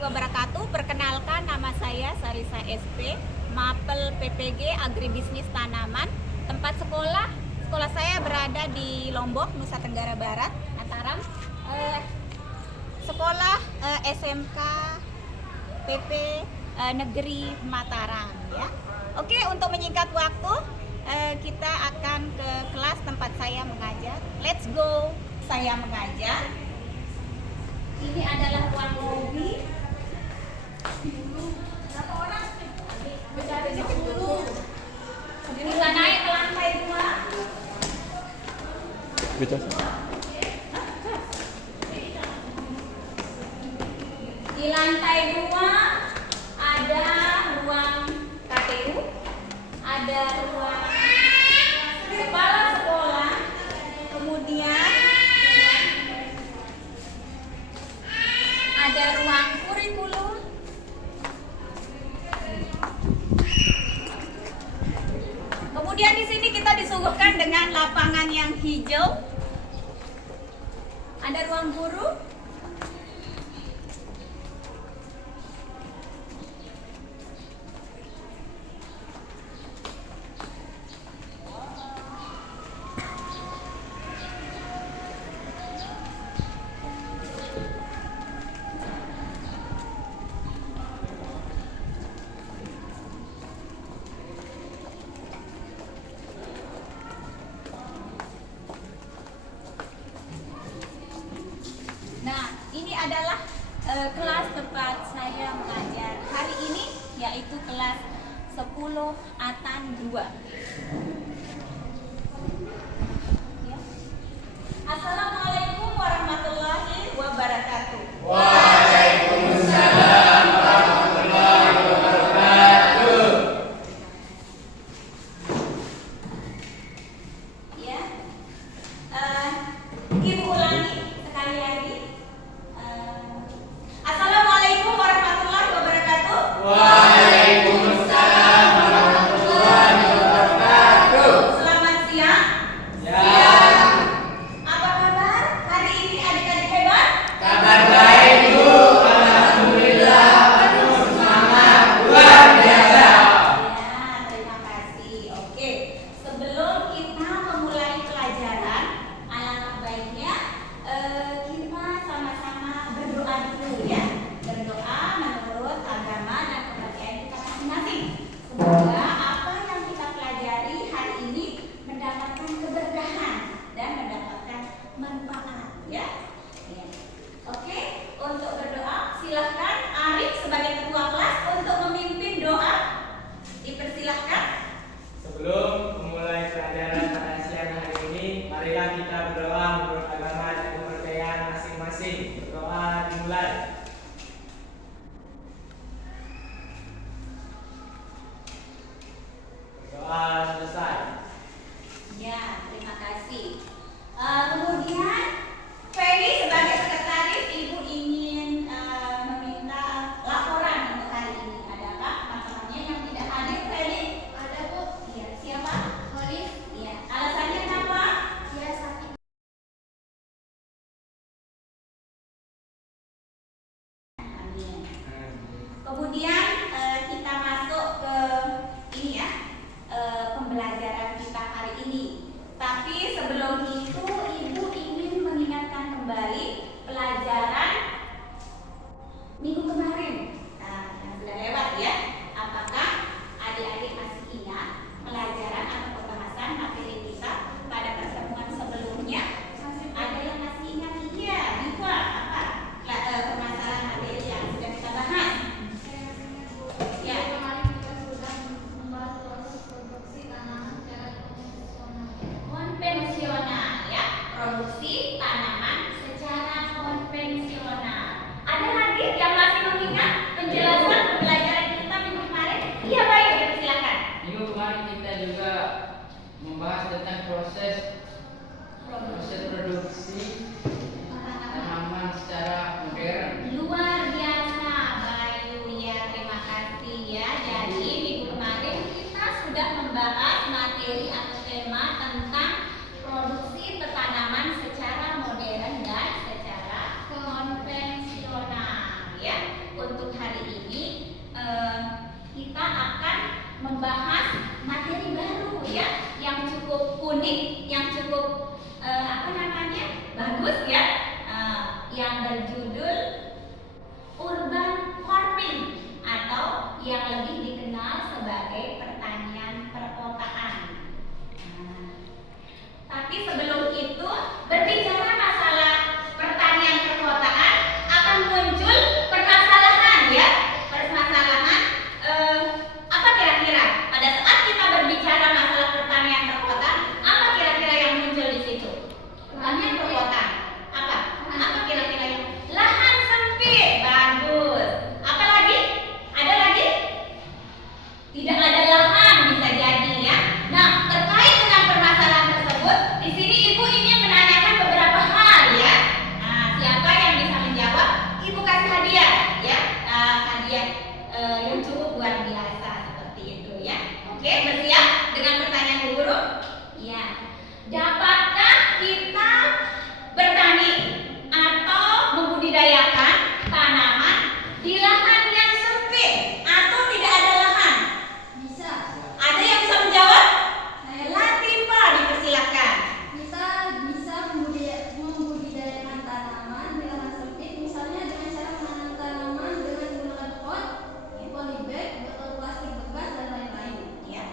wabarakatuh. Perkenalkan, nama saya Sarisa SP, Mapel PPG Agribisnis Tanaman. Tempat sekolah saya berada di Lombok, Nusa Tenggara Barat, Mataram. Sekolah SMK PP Negeri Mataram, ya. Oke, untuk menyingkat waktu, kita akan ke kelas tempat saya mengajar. Let's go. Saya mengajar. Ini adalah ruang lobby. Berapa orang? Bisa naik ke lantai 2. Di lantai 2 ada ruang KPU, ada ruang kepala sekolah, kemudian ada ruang kurikulum, kemudian di sini kita disuguhkan dengan lapangan yang hijau, ada ruang guru, adalah kelas tempat saya mengajar hari ini, yaitu kelas 10 Atan 2. Ya. Assalamualaikum warahmatullahi wabarakatuh. Waalaikumsalam warahmatullahi wabarakatuh. Ya, Ibu ulangi sekali lagi. Assalamualaikum warahmatullahi wabarakatuh. Waalaikumsalam warahmatullahi wabarakatuh. Selamat siang. Siang. Apa kabar hari ini adik-adik hebat? Kabar baik, Bu. Alhamdulillah, penuh semangat luar biasa. Ya, terima kasih. Oke, sebelum kita memulai pelajaran, alangkah baiknya kita sama-sama berdoa dulu, ya. Berdoa menurut agama dan kepercayaan kita masing-masing. Semoga apa yang kita pelajari hari ini mendapatkan keberkahan dan mendapatkan manfaat, ya. Ya. Oke, untuk berdoa silahkan Arif sebagai ketua kelas untuk memimpin doa. Dipersilahkan. Sebelum memulai pelajaran pada siang hari ini, marilah kita berdoa menurut agama dan kepercayaan masing-masing. Berdoa dimulai. Berdoa selesai. Ya, terima kasih. Kemudian Ferry sebagai sekretaris, Ibu ingin meminta laporan untuk hari ini. Adakah teman-temannya yang tidak hadir, Ferry? Ada, Bu. Iya, siapa? Holly. Iya. Alasannya kenapa? Dia sakit. Amin. Kemudian kita masuk ke ini, ya, pembelajaran kita hari ini. Tapi sebelum itu Ibu ingin mengingatkan kembali pelajaran minggu kemarin, yang sudah lewat, ya. Apakah adik-adik masih ingat pelajaran atau pembahasan materi kita pada pertemuan sebelumnya? Ada yang masih ingat? Iya, Diva, apa permasalahan materi yang sudah kita bahas? Ya, Kemarin kita sudah membahas proses produksi tanaman secara konvensional, ya, produksi tanaman secara konvensional. Ada hadir yang masih mengingat penjelasan pembelajaran kita minggu kemarin? Iya, baik, silakan. Minggu kemarin kita juga membahas tentang proses produksi tanaman secara modern. Luar biasa, Bayu, ya, terima kasih, ya. Jadi minggu kemarin kita sudah membahas materi atau tema tentang produksi tanaman secara modern dan secara konvensional, ya. kita akan membahas materi baru ya, yang cukup unik, yang cukup bagus ya, yang berjudul urban farming atau yang lebih dikenal sebagai pertanian perkotaan. Tapi sebelum itu, berbicara masalah pertanian perkotaan akan muncul permasalahan ya, permasalahan apa kira-kira pada saat kita berbicara masalah pertanian perkotaan, apa kira-kira yang muncul di situ? Pertanian perkotaan apa? Apa kira-kira yang lahan sempit, bagus. Apa lagi? Ada lagi? Tidak ada lahan bisa jadi ya. Nah, terkait dengan permasalahan tersebut, di sini Ibu ingin menanyakan beberapa hal ya. Nah, siapa yang bisa menjawab? Ibu kasih hadiah ya, hadiah yang cukup luar biasa seperti itu ya. Oke, bersiap dengan pertanyaan Bu Guru? Ya. Dapatkah kita bertani atau membudidayakan tanaman di lahan yang sempit atau tidak ada lahan? Bisa. Ada yang bisa menjawab? Saya Latifah, dipersilakan. kita bisa membudidayakan tanaman di lahan sempit, misalnya dengan cara menanam tanaman dengan menggunakan pot, polybag, botol plastik bekas dan lain-lain. Ya.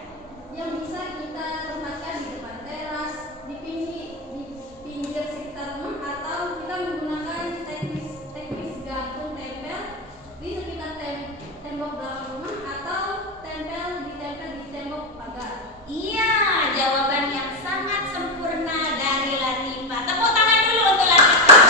Yang bisa kita tempatkan di depan teras, di pinggir sekitar rumah, atau kita menggunakan teknis gantung tempel di sekitar tembok belakang rumah, atau ditempel di tembok pagar. Iya, jawaban yang sangat sempurna dari Latifah. Tepuk tangan dulu untuk Latifah.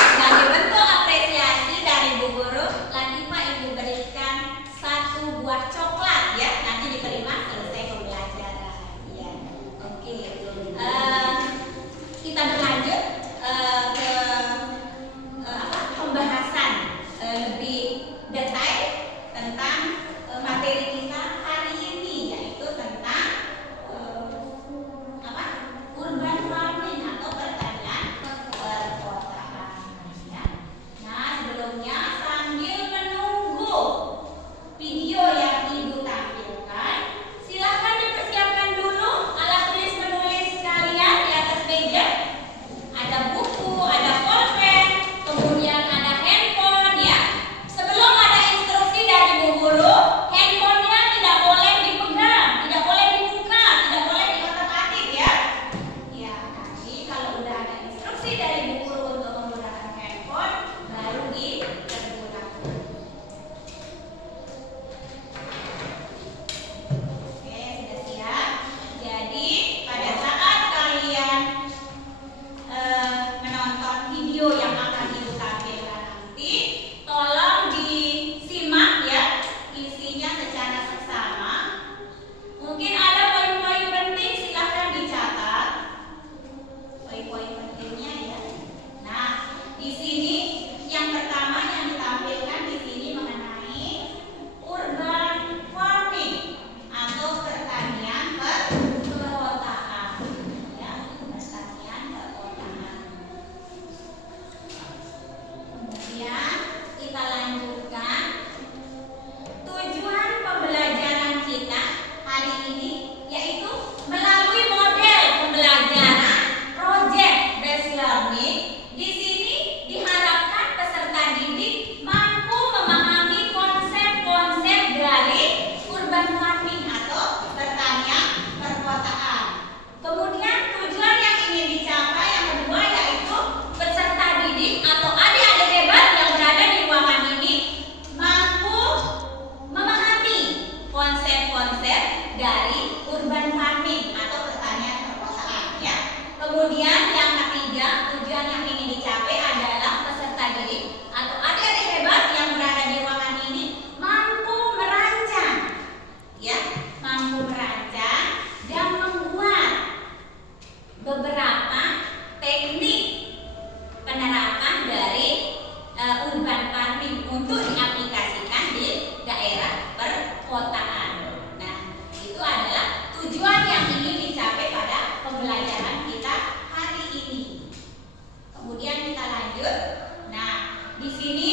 Sebagai bentuk apresiasi dari Bu Guru, Latifah Ibu berikan 1 buah coklat ya. Nanti diterima selesai pembelajaran. Ya, oke. Kita berlanjut ke pembahasan lebih detail tentang materi kita hari ini, yaitu tentang urban farming atau pertanian perkotaan ya. Nah, sebelumnya sambil menunggu video yang Ibu tampilkan, silahkan dipersiapkan dulu alat tulis menulis kalian di atas meja. Ada buku, ada pulpen, kemudian ada handphone ya. Sebelum ada instruksi dari Bu Guru, handphonenya tidak boleh dipegang, tidak boleh dibuka, tidak boleh diotak-atik ya. Ya, nanti kalau udah ada instruksi dari Bu Guru untuk menggunakan handphone, baru dipergunakan. Oke, sudah siap. Jadi pada saat kalian menonton video yang akan Ibu tampilkan nanti, tolong disimak ya isinya secara seksama. Mungkin ada poin-poin penting, silahkan dicatat poin-poin pentingnya ya. Nah, di sini yang pertama yang ditampilkan di sini mengenai urban farming atau pertanian perkotaan ya, pertanian perkotaan. Kemudian kita lanjutkan tujuan pembelajaran kita hari ini, yaitu melalui model pembelajaran project based learning. Di sini diharapkan peserta didik mampu memahami konsep-konsep dari urban farming atau pertanian perkotaan. Kemudian tujuan yang ingin dicapai yang kedua, yaitu peserta didik atau adik-adik hebat yang berada di ruangan ini mampu memahami konsep-konsep dari urban farming atau pertanian perkotaan ya. Kemudian yang ketiga, tujuan yang ingin dicapai adalah peserta didik atau adik-adik hebat yang berada di ruangan ini mampu merancang ya, mampu merancang dan membuat beberapa teknik penerapan dari urban farming untuk diaplikasikan di daerah perkotaan. Nah, itu adalah tujuan yang ingin dicapai pada pembelajaran kita hari ini. Kemudian kita lanjut. Nah, di sini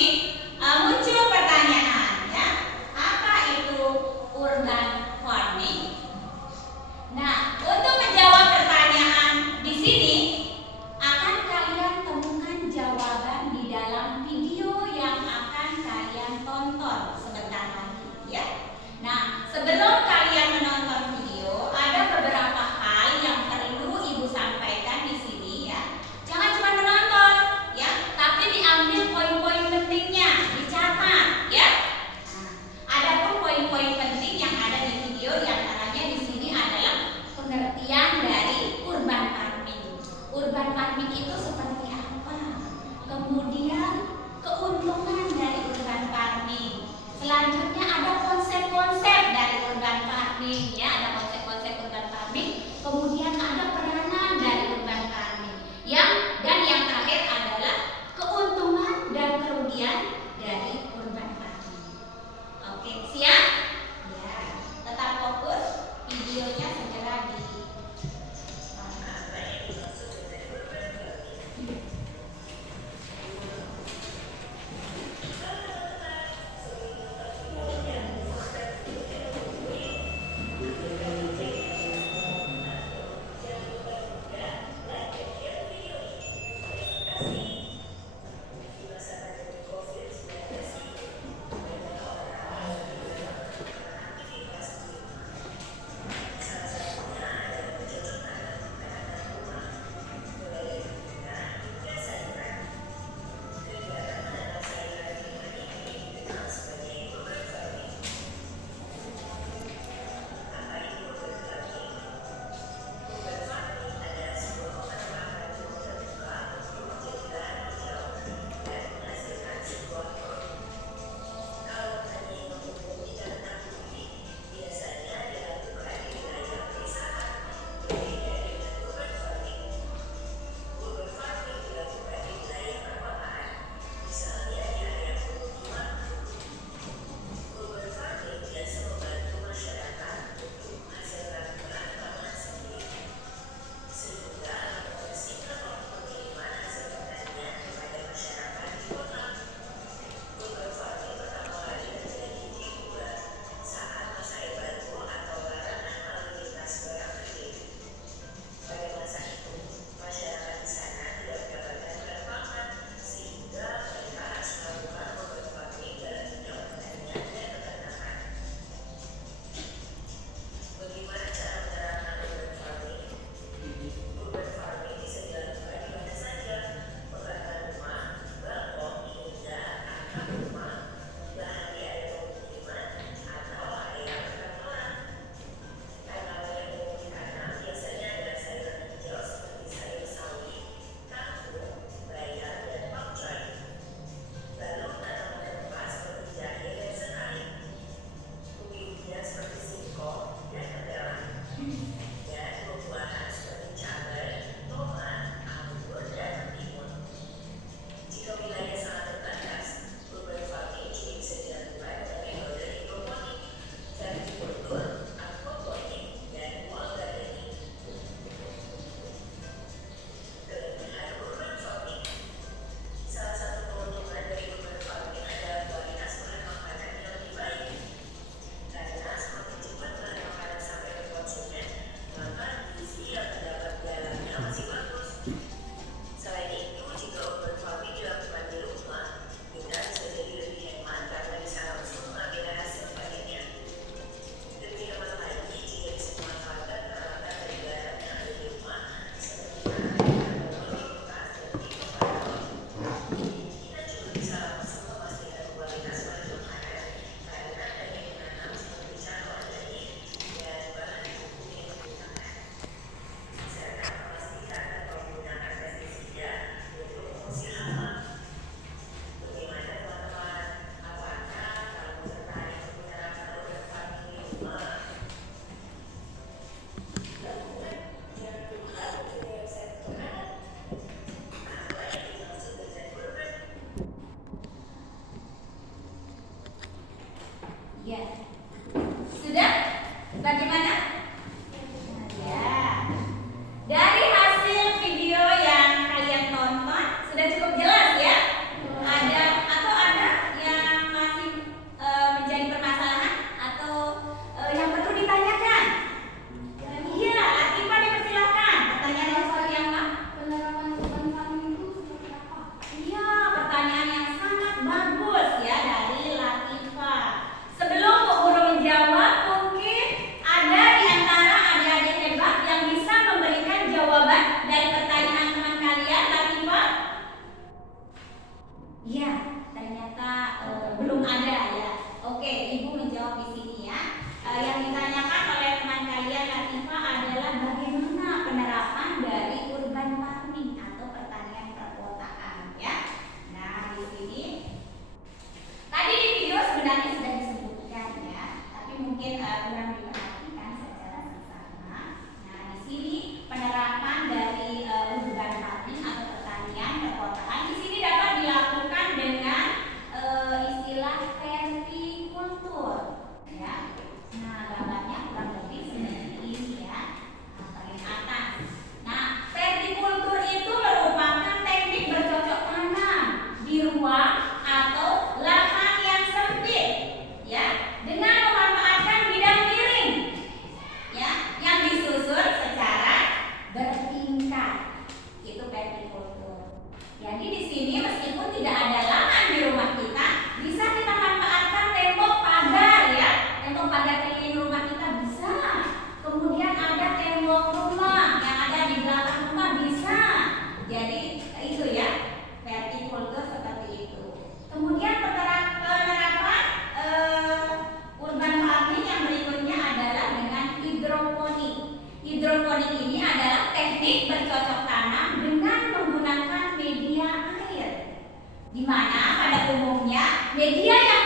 Iya, ternyata belum ada ya. Oke, Ibu menjawab di sini ya. Yang ditanyakan oleh teman kalian Latifah adalah bagaimana penerapan dari urban farming atau pertanian perkotaan ya. Nah, di sini tadi di video sebenarnya sudah disebutkan ya, tapi mungkin kurang diperhatikan secara seksama. Nah, di sini penerapan dari urban farming atau pertanian perkotaan di sini dapat dilakukan dengan istilah vertikultur ya. Nah, gambarnya kurang lebih seperti ini ya. Nah, paling atas. Nah, vertikultur itu merupakan teknik bercocok tanam di ruang atau lahan yang sempit ya, dengan memanfaatkan bidang miring ya, yang disusun secara bertingkat. Itu vertikultur. Jadi di sini meskipun tidak ada lahan di rumah kita, bisa kita manfaatkan tembok pagar ya, tembok pagar keliling rumah kita bisa. Kemudian ada tembok rumah yang ada di belakang rumah bisa. Jadi itu ya, vertikultur seperti itu. Kemudian penerapan urban farming yang berikutnya adalah dengan hidroponik. Hidroponik ini adalah teknik bercocok tanam dengan menggunakan media air, di mana pada umumnya media yang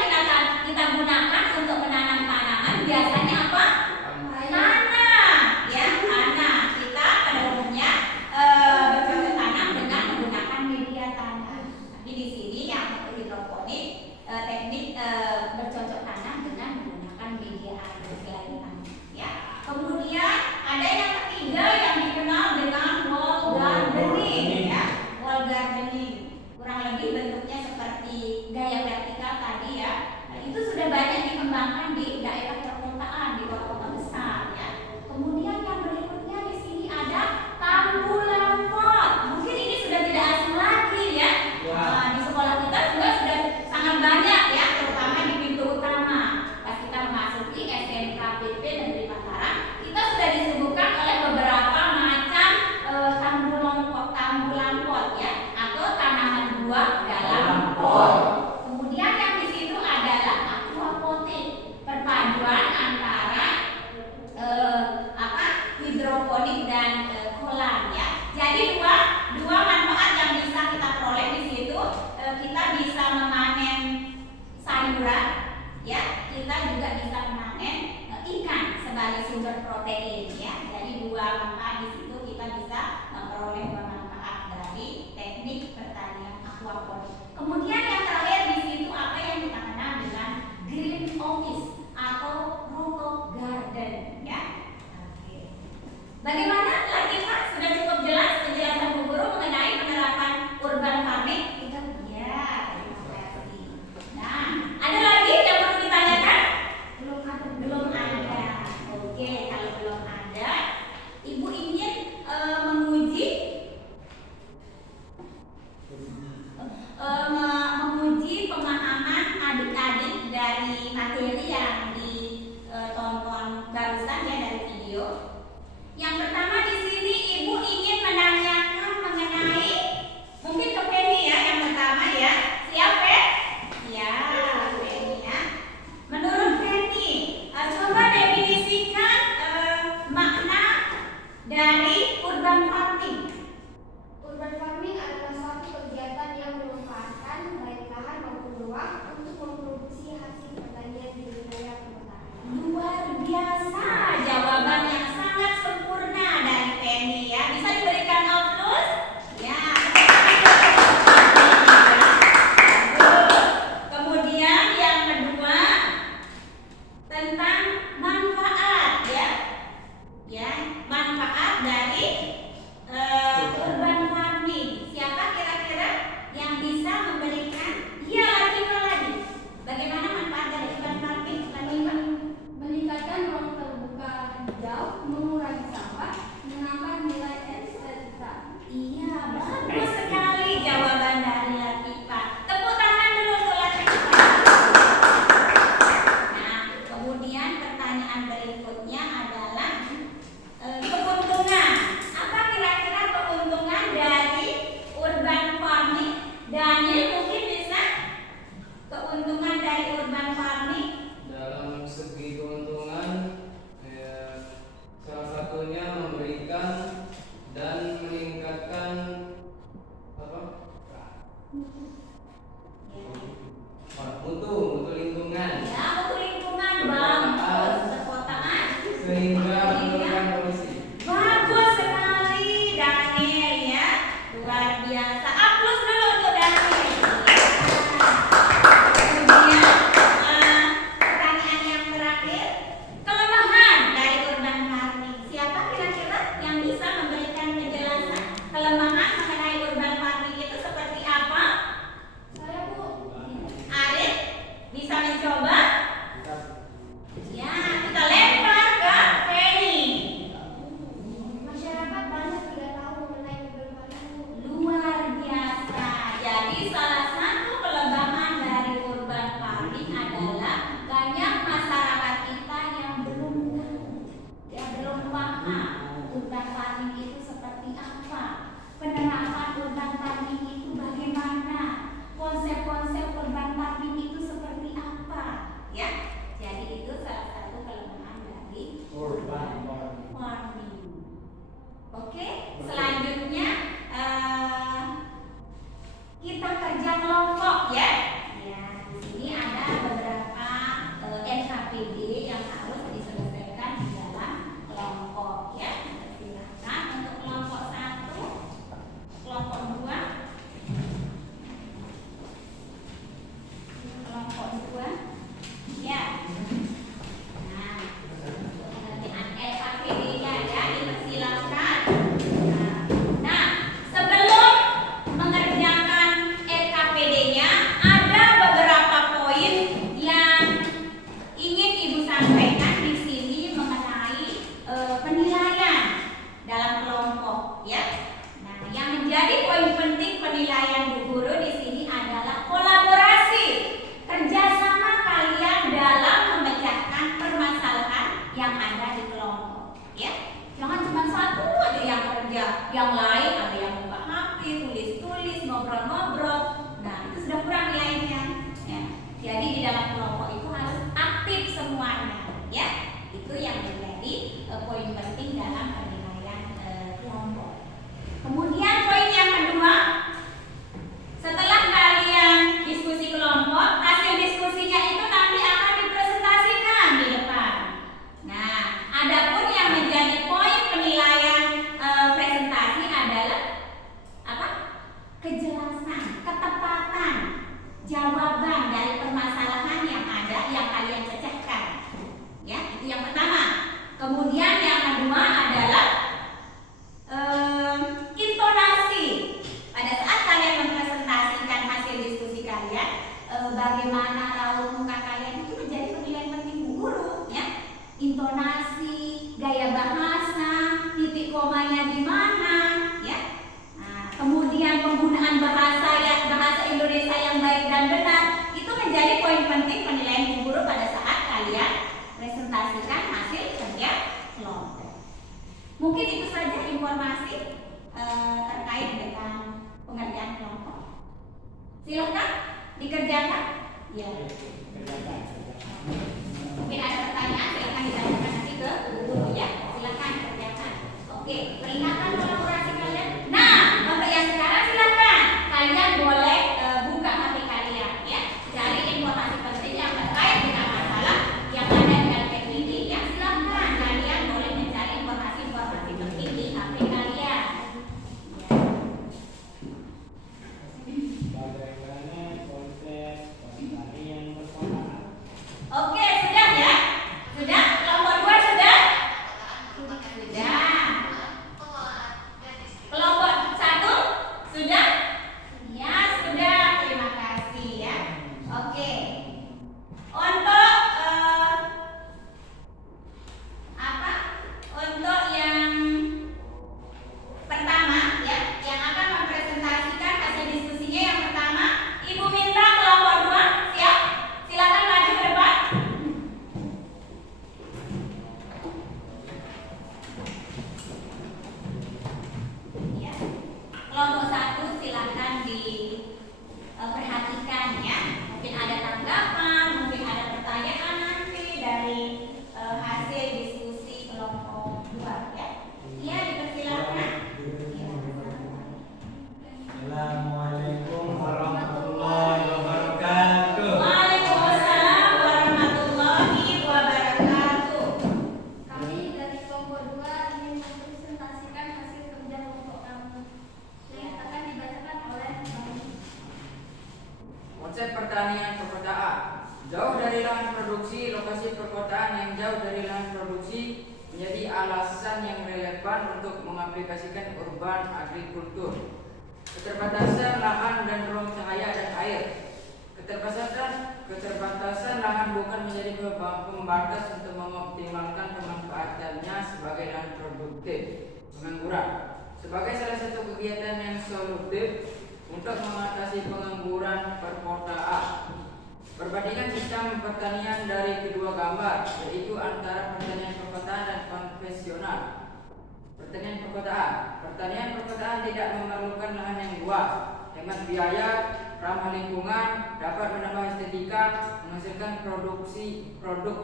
kita gunakan untuk menanam tanaman biasanya apa? Tanah, ya tanah. Kita pada umumnya bercocok tanam dengan menggunakan media tanah. Tapi di sini yang untuk hidroponik teknik bercocok tanam dengan menggunakan media air selain tanah. Ya. Kemudian ada yang ketiga yang dikenal dengan wall gardening ya. Wall gardening kurang lebih bentuknya seperti gaya vertikal tadi ya. Nah, itu sudah banyak dikembangkan di daerah perkotaan, di kota-kota besar ya. Kemudian yang berikutnya di sini ada tambulan pot. Mungkin ini sudah tidak asing lagi ya. Nah, di sekolah kita juga sudah sangat banyak ya, terutama di pintu utama. Pas kita memasuki SMK PP Negeri Mataram, kita sudah disuguhkan oleh beberapa macam tambulan pot ya, atau tanaman buah dalam pot. Kemudian yang di situ adalah aquaponik, perpaduan antara hidroponik dan kolam ya. Jadi dua manfaat yang bisa kita peroleh di situ. Kita bisa memanen sayuran ya, kita juga bisa memanen ikan sebagai sumber protein ya. Jadi dua manfaat di situ kita bisa memperoleh manfaat dari teknik pertanian aquaponik. Kemudian yang terakhir di situ apa yang kita kenal dengan green office atau rooftop garden ya. Oke. Bagaimana Latifah, sudah cukup jelas penjelasan Bu Guru mengenai penerapan urban farming? Ya, terima kasih. Nah, ada lagi yang perlu ditanyakan? Belum ada. Oke, kalau belum ada, Ibu ingin menguji jawaban dari permasalahan yang ada yang kalian pecahkan. Ya, itu yang pertama. Kemudian yang kedua adalah intonasi. Pada saat kalian mempresentasikan hasil diskusi kalian, bagaimana raut muka kalian itu menjadi penilaian penting guru, ya. Intonasi, gaya bahasa, titik komanya di mana, ya. Nah, kemudian penggunaan bahasa Indonesia yang baik dan benar itu menjadi poin penting penilaian guru pada saat kalian presentasikan hasil kerja kelompok. Mungkin itu saja informasi terkait dengan pengerjaan kelompok. Silakan dikerjakan. Ya. Mungkin ada pertanyaan, silakan ditanyakan nanti ke guru ya. Silakan kerjakan. Oke, peringatan kolaborasi kalian. Nah, untuk yang sekarang silakan kalian boleh buka HP kalian ya. Cari informasi penting yang terkait dengan masalah yang ada di LPPD ya. Silakan kalian boleh mencari informasi penting di HP kalian. Ya. Bagaimana konsep pertanian perkotaan? Oke, sudah ya? Sudah? Kelompok 2 sudah? Sudah. Kelompok 1 sudah? Ya, sudah. Terima kasih ya. Oke. Untuk Untuk yang pertama ya, yang akan mempresentasikan hasil diskusinya yang pertama, Ibu minta kelompok 2 siap? Silakan maju ke depan. Ya. Kelompok 1 silakan diperhatikan ya. Mungkin ada tanggapan, mungkin ada pertanyaan nanti dari hasil diskusi kelompok 2 ya. Iya, dipersilakan. Assalamualaikum warahmatullahi wabarakatuh. Waalaikumsalam warahmatullahi wabarakatuh. Kami dari kelompok 2 ingin mempresentasikan hasil kerja kelompok kami yang akan dibacakan oleh kami. Konsep pertanian perkotaan. Jauh dari lahan produksi, lokasi perkotaan yang jauh dari lahan produksi menjadi alasan yang relevan untuk mengaplikasikan urban agrikultur. Keterbatasan lahan dan ruang cahaya dan air. Keterbatasan lahan bukan menjadi pembatas untuk mengoptimalkan pemanfaatannya sebagai lahan produktif. Pengangguran sebagai salah satu kegiatan yang solutif untuk mengatasi pengangguran perkotaan. Perbandingan sistem pertanian dari kedua gambar, yaitu antara pertanian perkotaan dan konvensional. Pertanian perkotaan tidak memerlukan lahan yang luas, hemat biaya, ramah lingkungan, dapat menambah estetika, menghasilkan produk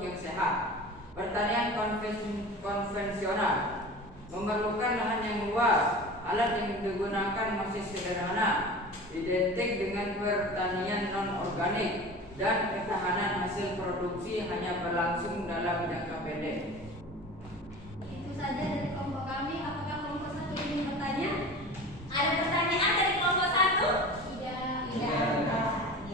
yang sehat. Pertanian konvensional memerlukan lahan yang luas, alat yang digunakan masih sederhana, identik dengan pertanian non-organik, dan ketahanan hasil produksi hanya berlangsung dalam jangka pendek. Itu saja dari kelompok kami. Apakah kelompok 1 ingin bertanya? Ada pertanyaan dari kelompok 1? Tidak. Tidak.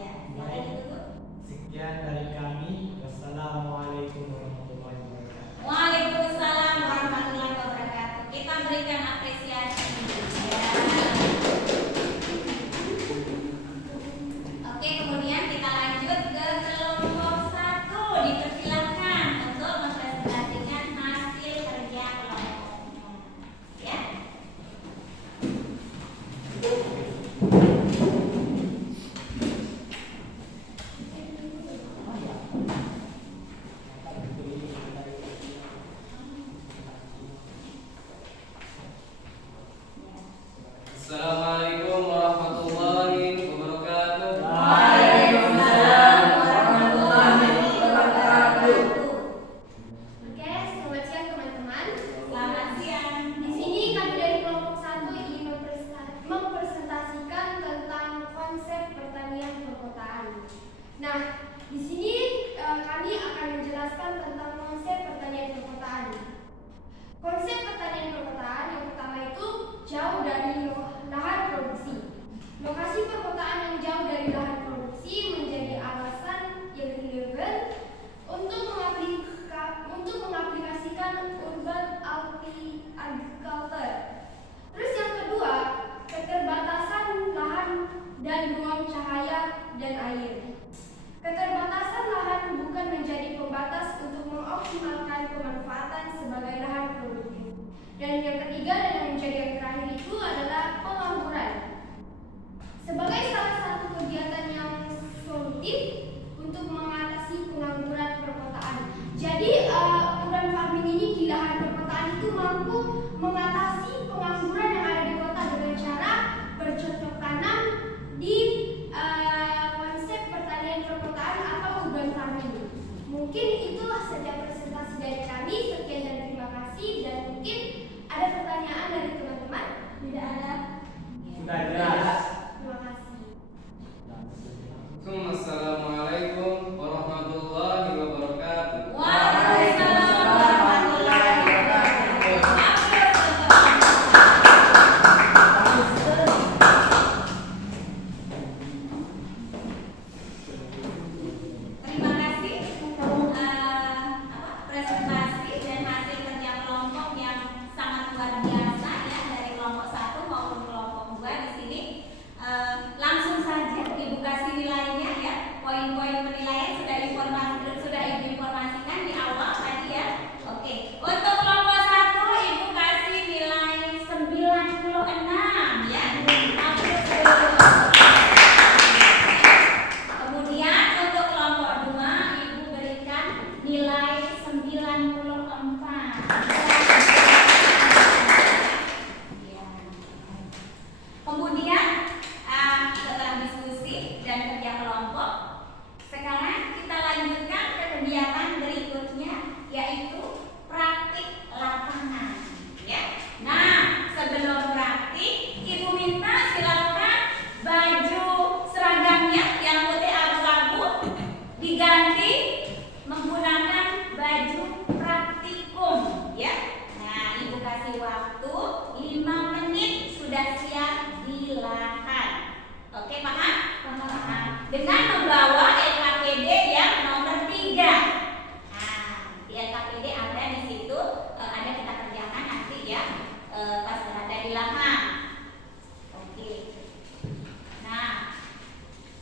Ya, silakan ditutup. Sekian dari kami. Wassalamualaikum warahmatullahi wabarakatuh. Waalaikumsalam warahmatullahi wabarakatuh. Kita berikan apresiasi. Ya. Oke, kemudian kita lanjut ke kelompok 1. Dipersilakan untuk mempresentasikan hasil kerja kelompoknya. Ya. Assalamualaikum warahmatullahi wabarakatuh. Waalaikumsalam warahmatullahi wabarakatuh. Oke, selamat siang teman-teman. Selamat siang. Di sini kami dari kelompok 1 ingin mempresentasikan tentang konsep pertanian perkotaan. Nah, di sini kami akan menjelaskan tentang konsep pertanian perkotaan. Konsep pertanian perkotaan yang pertama itu jauh dari lahan produksi. Lokasi perkotaan yang jauh dari lahan produksi kelompok. Sekarang kita lanjutkan ke kegiatan berikutnya, yaitu praktik lapangan. Ya. Nah, sebelum praktik, Ibu minta silakan baju seragamnya yang putih abu-abu diganti menggunakan baju praktikum. Ya. Nah, Ibu kasih waktu 5 menit, sudah siap di lahan. Oke, paham? Paham. Dengan membawa LKPD yang nomor 3. Nah, di LKPD ada di situ, ada kita kerjakan nanti ya, pas berada di lahan. Oke. Nah,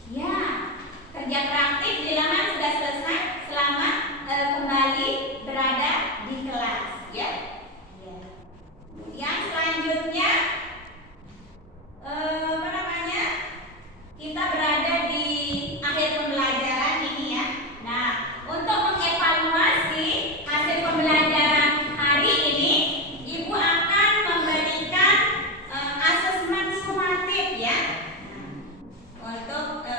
ya, kerja praktik di lahan sudah selesai. Selamat kembali berada di kelas, ya. Ya. Kemudian selanjutnya apa namanya? Kita berada di akhir pembelajaran ini ya. Nah, untuk mengevaluasi hasil pembelajaran hari ini, Ibu akan memberikan asesmen sumatif ya. Nah, untuk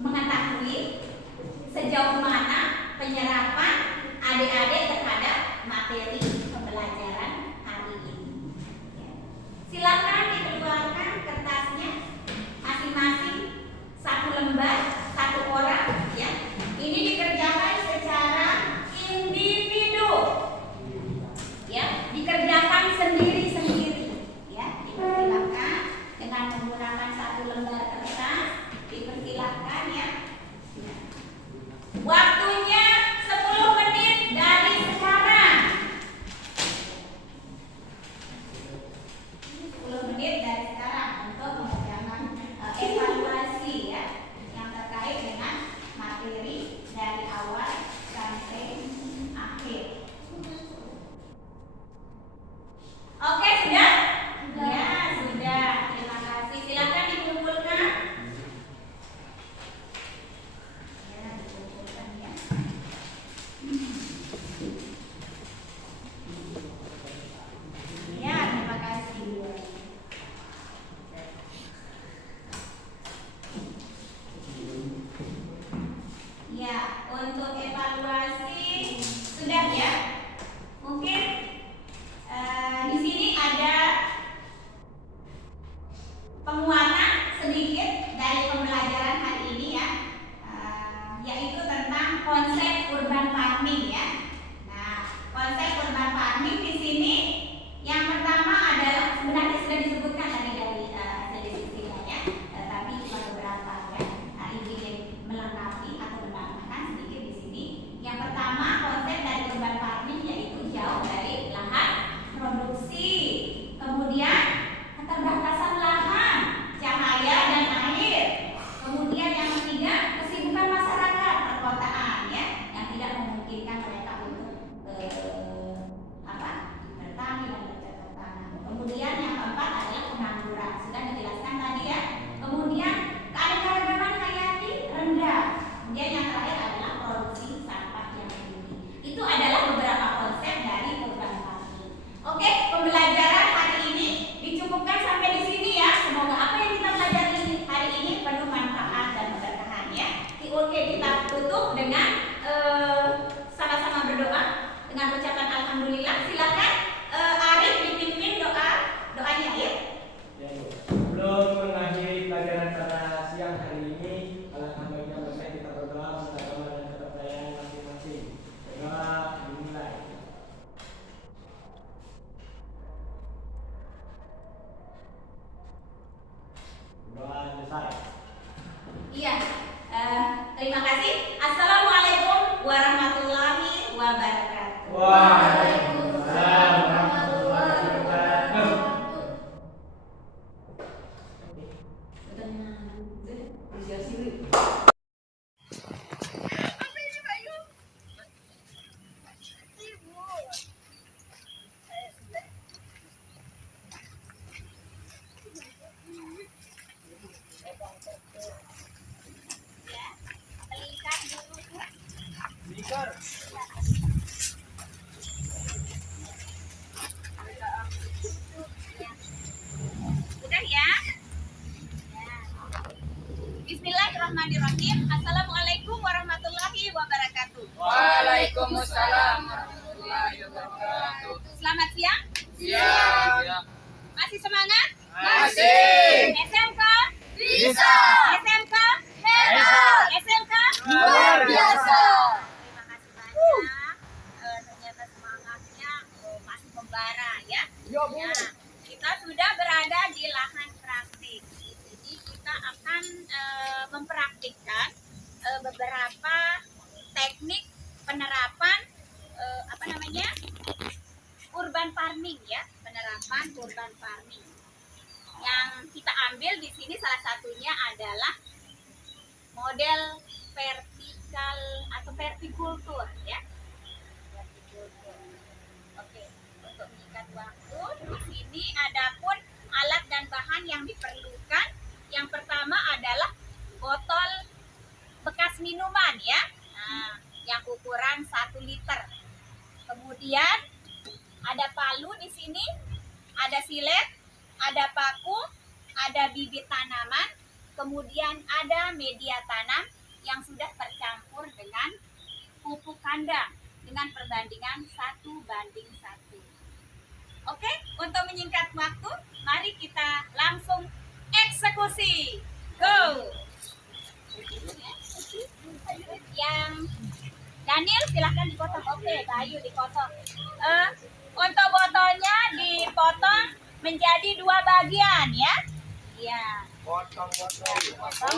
mengetahui sejauh mana penyerapan adik-adik terhadap materi pembelajaran hari ini. Ya. Silakan dikeluarkan kertasnya masing-masing, 1 lembar, 1 orang ya. Ini dikerjakan secara individu. Ya, dikerjakan sendiri-sendiri ya. Dipersilakan dengan menggunakan 1 lembar kertas, dipersilakan ya. Waktunya 10 menit dari sekarang. 10 menit dari sekarang untuk mengerjakan evaluasi ya, yang terkait dengan materi dari awal sampai akhir. Oke, sudah? Ya, sudah. Terima kasih. Silakan dikumpulkan. Ya, dikumpulkan ya. Ya, terima kasih. Ya, untuk evaluasi sudah ya. Mungkin di sini ada penguatan sedikit dari pembelajaran hari ini ya, yaitu tentang konsep urban farming ya. Nah, konsep urban farming di sini yang pertama adalah sebenarnya sudah disebutkan tadi dari diskusinya ya, tapi cuma beberapa ya. Nah, ini melengkapi atau menambahkan sedikit di sini. Yang pertama, konsep dari urban farming yaitu jauh dari lahan produksi. Kemudian keterbatasan lahan, cahaya dan air. Kemudian yang ketiga, kesibukan masyarakat perkotaan ya, yang tidak memungkinkan mereka untuk bertani dan bercocok tanam. Kemudian yang keempat adalah pengangguran, sudah dijelaskan tadi ya. Kemudian keanekaragaman hayati rendah. Kemudian yang terakhir adalah produksi sampah yang tinggi. Itu adalah beberapa konsep dari urban farming. Oke, pembelajaran hari ini dicukupkan sampai di sini ya. Semoga apa yang kita pelajari hari ini penuh manfaat dan keberkahan ya. Oke, kita tutup dengan sama-sama berdoa dengan ucapan alhamdulillah. Silakan Arif dipimpin doanya ya. Sebelum mengakhiri pelajaran pada siang hari ini, alangkah baiknya bersama kita berdoa minta agama dan kepercayaan masing-masing. Berdoa dimulai. Doa selesai. Iya. Terima kasih. Assalamualaikum warahmatullahi wabarakatuh. Waalaikumsalam warahmatullahi wabarakatuh. Udah ya? Bismillah. Bismillahirrahmanirrahim. Assalamualaikum warahmatullahi wabarakatuh. Waalaikumsalam warahmatullahi wabarakatuh. Selamat siang. Siap. Masih semangat? Masih. SMK? Bisa. SMK? Hebat. SMK? Luar biasa. Terima kasih banyak. Ternyata semangatnya masih membara ya. Nah, kita sudah berada di lahan praktik. Jadi kita akan mempraktikkan beberapa teknik penerapan urban farming ya, penerapan urban farming. Yang kita ambil di sini salah satunya adalah model vertikal atau vertikultur ya. Vertikultur. Oke, untuk mengikat waktu di sini adapun alat dan bahan yang diperlukan. Yang pertama adalah botol bekas minuman ya. Nah, yang ukuran 1 liter. Kemudian ada palu di sini, ada silet, ada paku, ada bibit tanaman, kemudian ada media tanam yang sudah tercampur dengan pupuk kandang dengan perbandingan 1:1. Oke, untuk menyingkat waktu, mari kita langsung eksekusi. Go! Yang Daniel silahkan dipotong. Oke, Bayu dipotong. Untuk botolnya dipotong menjadi 2 bagian ya. Iya. Potong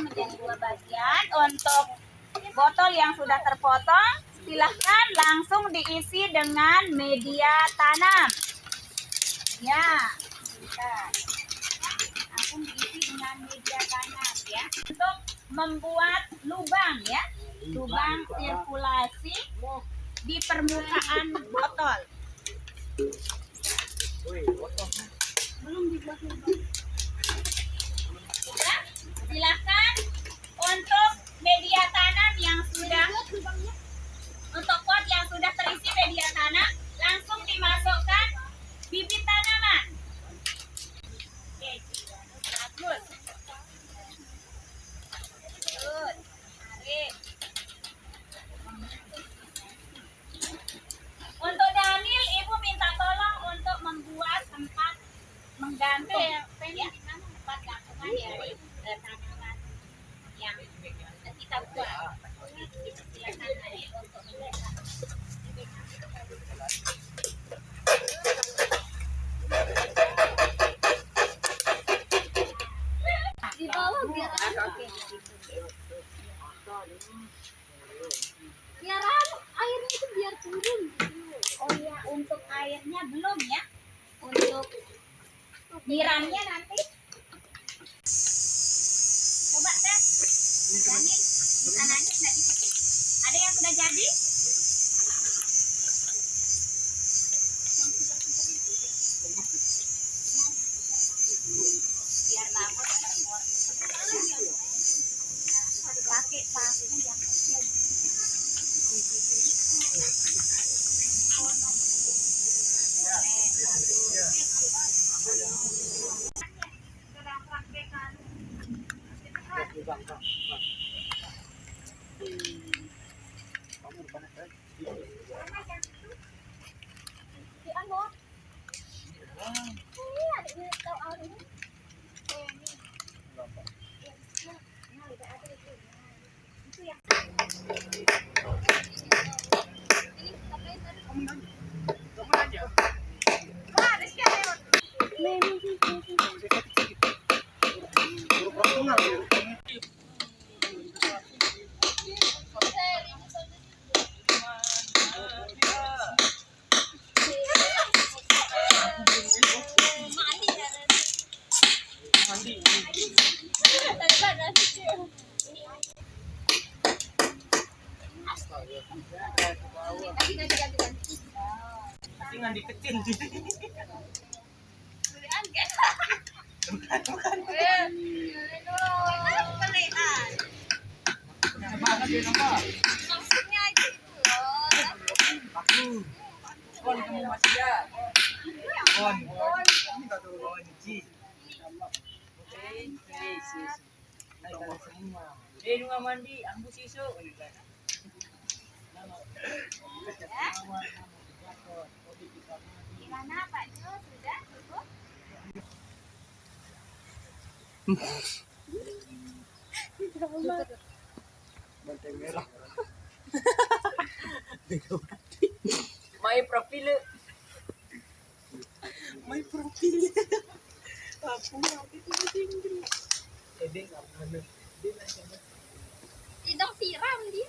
menjadi 2 bagian. Untuk botol yang sudah terpotong, silahkan langsung diisi dengan media tanam. Ya, langsung diisi dengan media tanam ya. Untuk membuat lubang ya, lubang sirkulasi di permukaan botol. Belum dibuat lubang. Sudah, silakan untuk media tanam yang sudah, untuk pot yang sudah terisi media tanam, langsung dimasukkan bibit tanaman. Oke, bagus. Good. Tarik. Untuk Daniel, Ibu minta tolong untuk membuat tempat menggantung ya, tempat gantungan dari tanaman yang kita buat. Silakan Daniel untuk menggantung. Di bawah biar airnya itu biar turun. Oh iya, untuk airnya belum ya. Untuk nyiramnya nanti. Coba tes. Daniel, bisa nanya nggak di situ? Ada yang sudah jadi? Biar rambut termor. Pakai paku yang kecil. Tinggal dikecil sih. Maksudnya gitu loh. Kon kamu masih ya? Kon. Oke, semua. nunga mandi, ambu siso. Gimana Pak Jo? Sudah cukup? My profil. Tidak siram dia.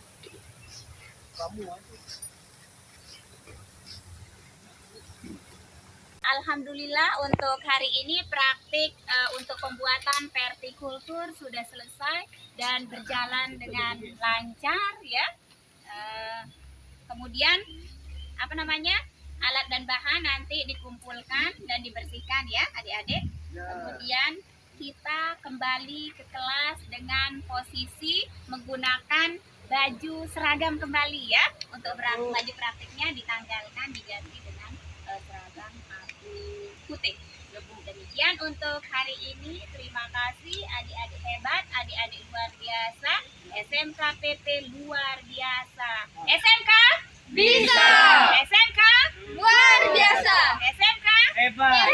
Alhamdulillah untuk hari ini praktik untuk pembuatan vertikultur sudah selesai dan berjalan dengan lancar ya. Kemudian apa namanya, alat dan bahan nanti dikumpulkan dan dibersihkan ya adik-adik. Kemudian kita kembali ke kelas dengan posisi menggunakan baju seragam kembali ya. Untuk baju praktiknya ditanggalkan, diganti dengan seragam abu putih. Demikian untuk hari ini. Terima kasih adik-adik hebat, adik-adik luar biasa, SMK PT luar biasa. SMK Bisa. SMK Luar biasa. SMK Hebat.